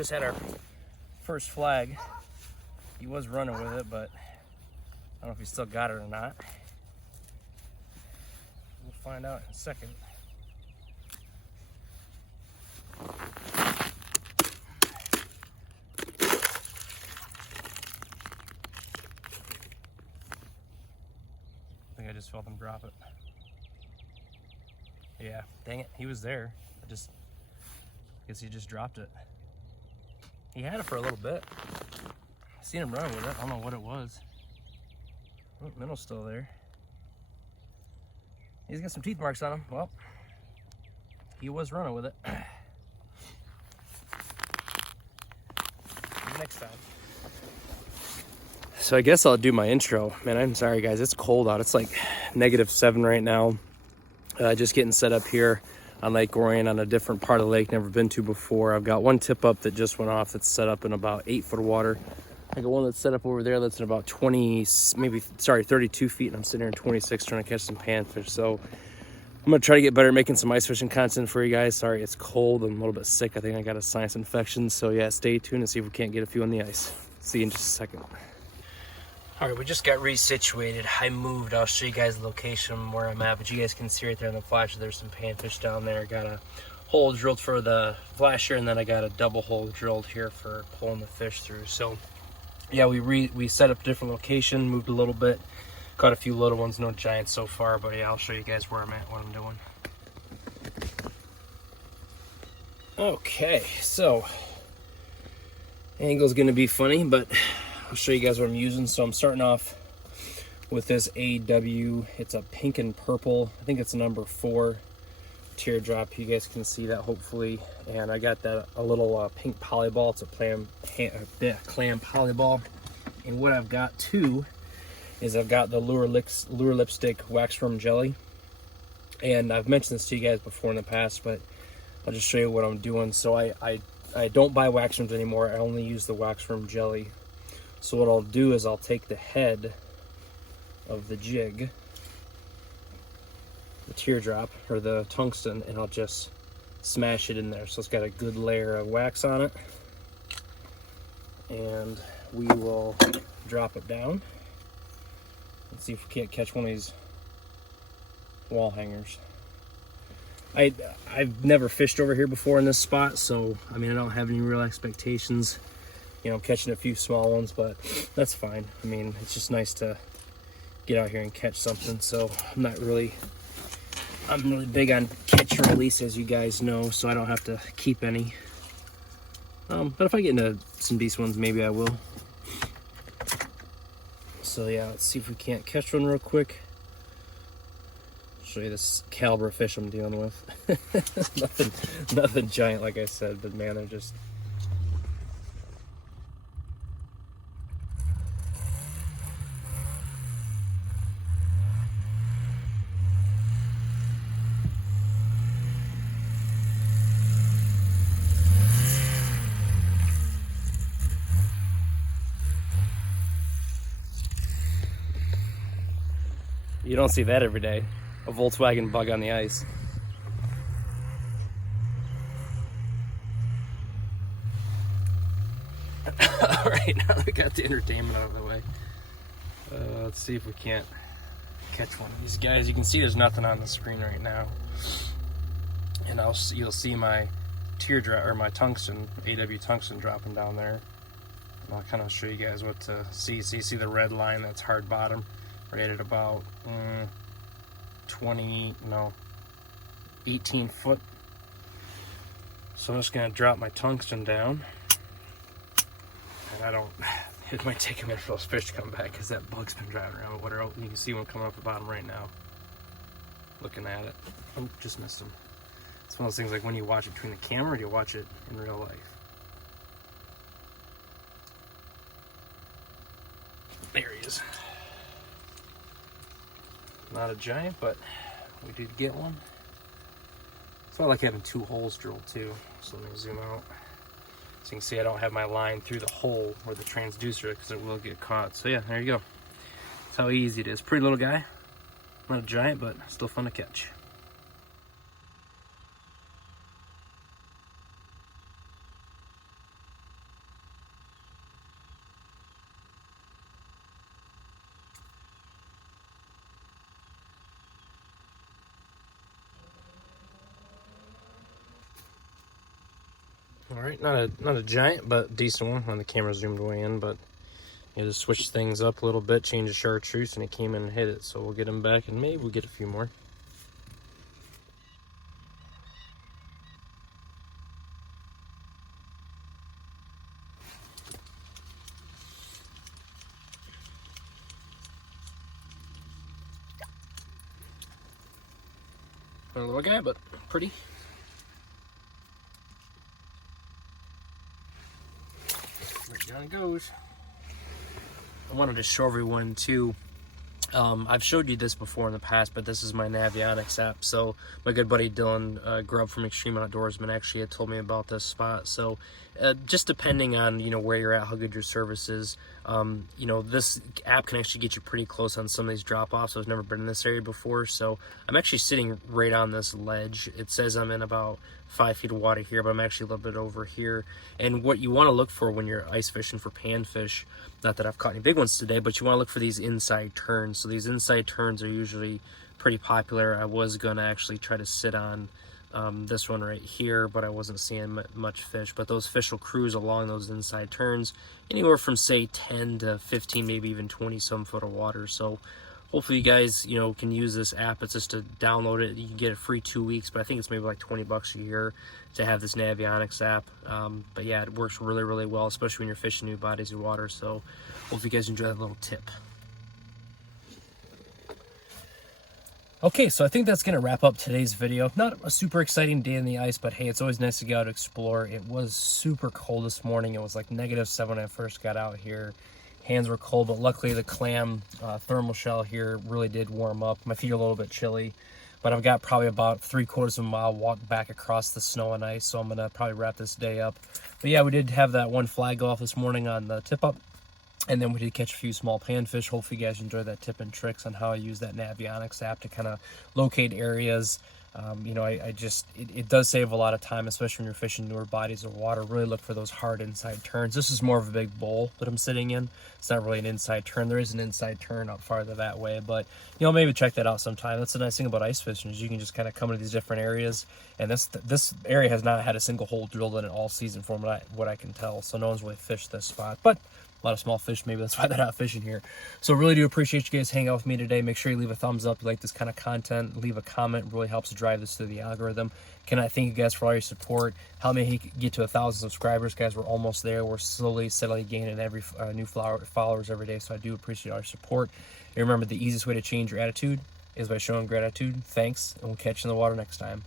just had our first flag. He was running with it, but I don't know if he still got it or not. We'll find out in a second. I think I just felt him drop it. Yeah, dang it, he was there. I guess he just dropped it. He had it for a little bit. I seen him running with it. I don't know what it was. Oh, minnow's still there. He's got some teeth marks on him. Well, he was running with it. Next time. So I guess I'll do my intro. Man, I'm sorry guys, it's cold out. It's like -7 right now. Just getting set up here on Lake Orion on a different part of the lake, never been to before. I've got one tip up that just went off that's set up in about 8 foot of water. I got one that's set up over there that's in about 32 feet, and I'm sitting here in 26 trying to catch some panfish. So I'm gonna try to get better at making some ice fishing content for you guys. Sorry, it's cold. I'm a little bit sick. I think I got a sinus infection. So yeah, stay tuned and see if we can't get a few on the ice. See you in just a second. All right, we just got resituated. I moved. I'll show you guys the location where I'm at, but you guys can see right there in the flasher, there's some panfish down there. Got a hole drilled for the flasher, and then I got a double hole drilled here for pulling the fish through. So yeah, we set up a different location, moved a little bit, caught a few little ones, no giants so far, but yeah, I'll show you guys where I'm at, what I'm doing. Okay, so angle's gonna be funny, but I'll show you guys what I'm using. So I'm starting off with this AW. It's a pink and purple. I think it's number 4 teardrop. You guys can see that hopefully. And I got that a little pink polyball. It's a clam polyball. And what I've got too is I've got the lure lipstick wax worm jelly. And I've mentioned this to you guys before in the past, but I'll just show you what I'm doing. So I don't buy wax worms anymore. I only use the wax worm jelly. So what I'll do is I'll take the head of the jig, the teardrop, or the tungsten, and I'll just smash it in there. So it's got a good layer of wax on it. And we will drop it down. Let's see if we can't catch one of these wall hangers. I've never fished over here before in this spot, so I mean I don't have any real expectations. You know, catching a few small ones, but that's fine. I mean, it's just nice to get out here and catch something. So I'm really big on catch and release, as you guys know, so I don't have to keep any. But if I get into some decent ones, maybe I will. So yeah, let's see if we can't catch one real quick. I'll show you this caliber of fish I'm dealing with. nothing giant, like I said, but man, they're just. You don't see that every day, a Volkswagen bug on the ice. All right, now that we got the entertainment out of the way, let's see if we can't catch one of these guys. You can see there's nothing on the screen right now, and you'll see my teardrop or my tungsten, AW tungsten, dropping down there. And I'll kind of show you guys what to see. So you see the red line, that's hard bottom. Right at about 18 foot. So I'm just gonna drop my tungsten down, and it might take a minute for those fish to come back because that bug's been driving around the water. You can see one coming up the bottom right now. Looking at it. Oh, just missed him. It's one of those things like when you watch it between the camera, you watch it in real life. There he is. Not a giant, but we did get one. So I like having 2 holes drilled too. So let me zoom out. So you can see I don't have my line through the hole where the transducer is because it will get caught. So yeah, there you go. That's how easy it is. Pretty little guy. Not a giant, but still fun to catch. All right, not a giant, but decent one when the camera zoomed way in. But you just switch things up a little bit, change the chartreuse, and it came in and hit it. So we'll get him back, and maybe we'll get a few more. A little guy, but pretty. Right down it goes. I wanted to show everyone too. I've showed you this before in the past, but this is my Navionics app. So my good buddy Dylan Grubb from Extreme Outdoorsman actually had told me about this spot. So just depending on where you're at, how good your service is, this app can actually get you pretty close on some of these drop-offs. I've never been in this area before, so I'm actually sitting right on this ledge. It says I'm in about 5 feet of water here, but I'm actually a little bit over here. And what you want to look for when you're ice fishing for panfish, not that I've caught any big ones today, but you want to look for these inside turns. So these inside turns are usually pretty popular. I was going to actually try to sit on this one right here, but I wasn't seeing much fish. But those fish will cruise along those inside turns anywhere from say 10 to 15, maybe even 20 some foot of water. So hopefully you guys can use this app. It's just to download it. You can get it free 2 weeks, but I think it's maybe like 20 bucks a year to have this Navionics app. But yeah, it works really, really well, especially when you're fishing new bodies of water. So hope you guys enjoy that little tip. Okay, so I think that's going to wrap up today's video. Not a super exciting day in the ice, but hey, it's always nice to go out to explore. It was super cold this morning. It was like -7 when I first got out here. Hands were cold, but luckily the clam thermal shell here really did warm up. My feet are a little bit chilly, but I've got probably about 3/4 of a mile walk back across the snow and ice, so I'm going to probably wrap this day up. But yeah, we did have that one flag go off this morning on the tip-up. And then we did catch a few small panfish. Hopefully you guys enjoyed that tip and tricks on how I use that Navionics app to kind of locate areas. It does save a lot of time, especially when you're fishing newer bodies of water. Really look for those hard inside turns. This is more of a big bowl that I'm sitting in. It's not really an inside turn. There is an inside turn up farther that way, but maybe check that out sometime. That's the nice thing about ice fishing is you can just kind of come into these different areas. And this area has not had a single hole drilled in it all season from what I can tell. So no one's really fished this spot, but a lot of small fish, maybe that's why they're not fishing here. So really do appreciate you guys hanging out with me today. Make sure you leave a thumbs up if you like this kind of content. Leave a comment. It really helps to drive this through the algorithm. Can I thank you guys for all your support? Help me get to 1,000 subscribers, guys. We're almost there. We're slowly, steadily gaining every new followers every day. So I do appreciate all your support. And remember, the easiest way to change your attitude is by showing gratitude. Thanks, and we'll catch you in the water next time.